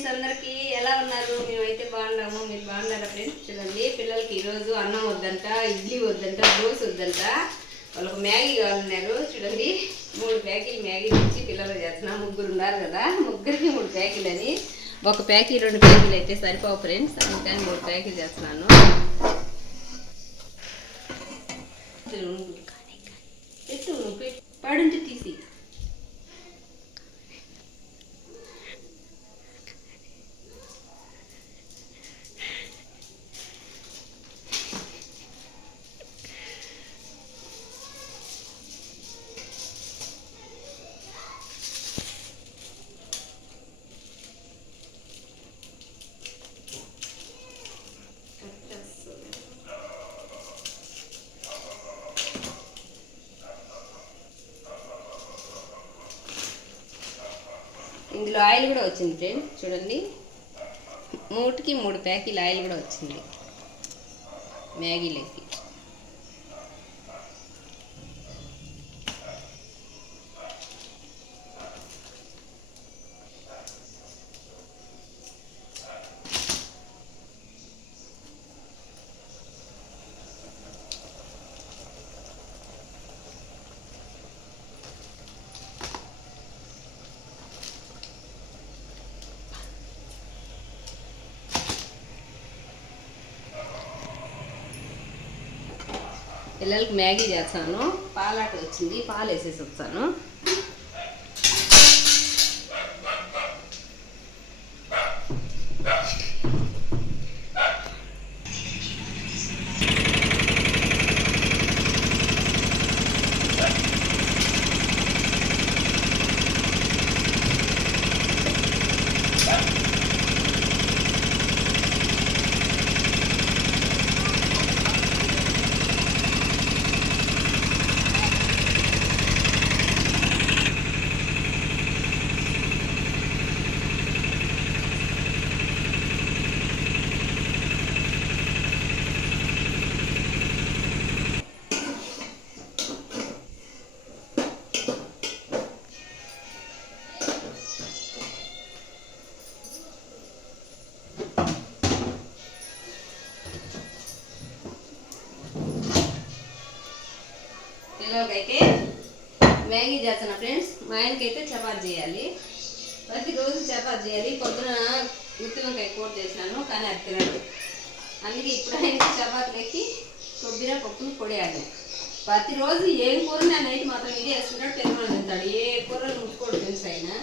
Friends, అందరికీ ఎలా ఉన్నారు? మేమైతే బాగున్నాము. మీరు బాగున్నారా ఫ్రెండ్స్? చూడండి, పిల్లలకి ఈరోజు అన్నం వద్దంట, ఇడ్లీ వద్దంట, దోశ వద్దంట, వాళ్ళకు మ్యాగీ కావాలన్నారు. చూడండి, 3 ప్యాకెట్లు మ్యాగీ తెచ్చి పిల్లలు చేస్తున్నా. ముగ్గురు ఉన్నారు కదా, ముగ్గురికి 3 ప్యాకెట్లు అని. ఒక ప్యాకెట్ 2 ప్యాకెట్లు అయితే సరిపోవు ఫ్రెండ్స్, అందుకని 3 ప్యాకెట్లు చేస్తున్నాను. పెట్టు పడుంటే తీసి ఇందులో ఆయిల్ కూడా వచ్చింది ఫ్రెండ్స్. చూడండి, 3కి 3 ప్యాకెట్లు ఆయిల్ కూడా వచ్చింది మ్యాగీలకి. పిల్లలకి మ్యాగీ చేస్తాను. పాలాట వచ్చింది, పాలు వేసేసి వస్తాను. పిల్లలకైతే మ్యాగీ చేస్తున్నా ఫ్రెండ్స్. మా ఆయనకైతే చపాతి చేయాలి. ప్రతిరోజు చపాతి చేయాలి. పొద్దున గుత్తివంకాయ కూర చేశాను, కానీ అది తినడు. అందుకే ఇప్పుడు ఆయనకి చపాతీలకి కొబ్బరి పప్పును పొడియాలి. ప్రతిరోజు ఏం కూరని ఆ నైట్ మాత్రం ఇది వేసుకుంటాడు. పెరుగులో తింటాడు. ఏ కూరలు ముట్టుకోడు ఫ్రెండ్స్ అయినా.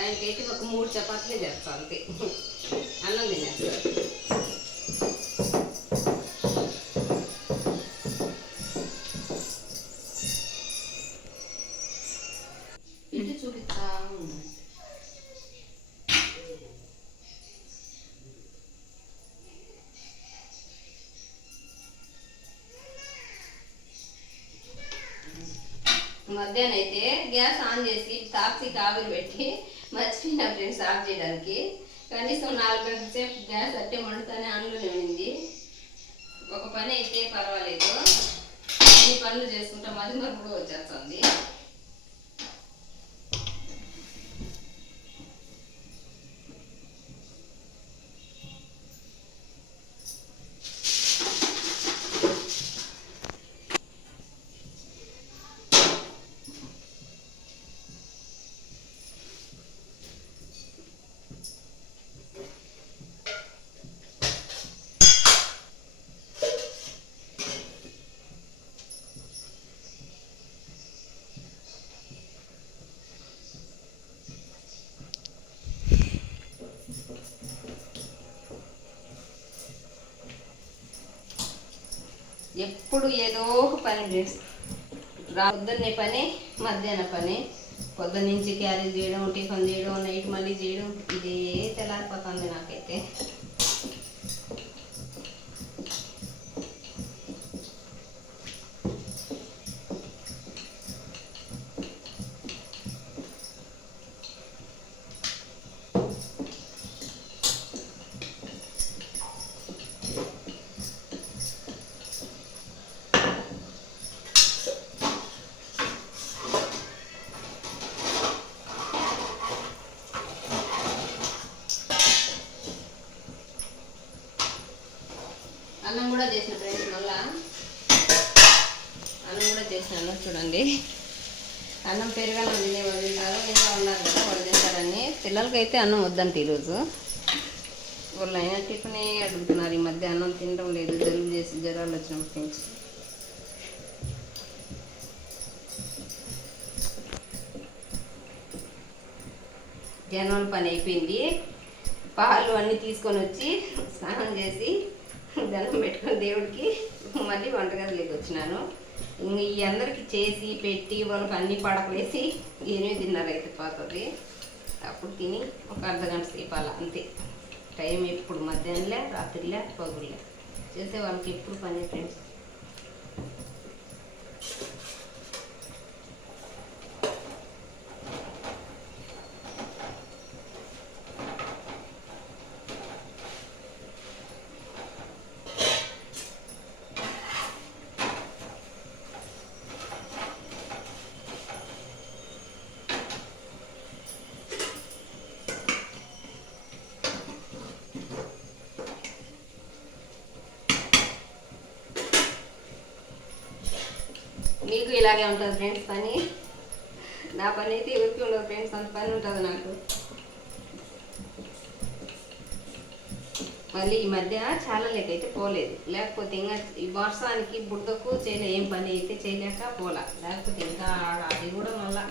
ఆయనకైతే ఒక 3 చపాతీలే చేస్తాను అంతే, అన్నం తినేస్తాడు. ఇంటి చూపిస్తా మధ్యాహ్నం అయితే గ్యాస్ ఆన్ చేసి తాప్సీకి ఆవిరి పెట్టి మర్చిపోయినా ఫ్రెండ్స్ ఆఫ్ చేయడానికి. కనీసం 4 గంటల సేపు గ్యాస్ అట్టే మండుతానే ఆన్లోనే ఉండింది. ఒక పని అయితే పర్వాలేదు, అన్ని పనులు చేసుకుంటా మధ్య కూడా వచ్చేస్తుంది. ఎప్పుడు ఏదో ఒక పని పొద్దున్నే పని, మధ్యాహ్నం పని. పొద్దున్న నుంచి క్యారీ చేయడం, టిఫిన్ చేయడం, నైట్ మళ్ళీ చేయడం, ఇదే తెల్లారిపోతుంది నాకైతే. చేసినాను చూడండి. అన్నం పెరుగన్నం తినే వాళ్ళు తింటారు, ఇంకా ఉన్నారు కదా వాళ్ళు తింటారని. పిల్లలకైతే అన్నం వద్దంటే ఈరోజు వాళ్ళు అయినా టిఫిన్ అడుగుతున్నారు. ఈ మధ్య అన్నం తినడం లేదు, జలుబు చేసి జ్వరాలు వచ్చినప్పటి నుంచి. జనవరి పని అయిపోయింది. పాలు అన్నీ తీసుకొని వచ్చి స్నానం చేసి దండం పెట్టుకొని దేవుడికి మళ్ళీ వంటగదిలోకి వచ్చినాను. ఇంక ఈ అందరికి చేసి పెట్టి వాళ్ళకి అన్ని పడకలేసి 8:30 అయితే పోతుంది. అప్పుడు తిని ఒక అర్ధగంట సేపు అలా అంతే. టైం ఎప్పుడు మధ్యాహ్నంలే, రాత్రిలే, పగులే చేసే వాళ్ళకి ఎప్పుడు పని ఫ్రెండ్స్. మీకు ఇలాగే ఉంటుంది ఫ్రెండ్స్ పని. నా పని అయితే ఎవరికి ఉండదు ఫ్రెండ్స్, అంత పని ఉంటుంది నాకు. మళ్ళీ ఈ మధ్య చాలా లేకైతే పోలేదు, లేకపోతే ఇంకా ఈ వర్షానికి బుడ్డకు ఏం పని అయితే చేయలేక పోలా. లేకపోతే ఇంకా అది కూడా మళ్ళా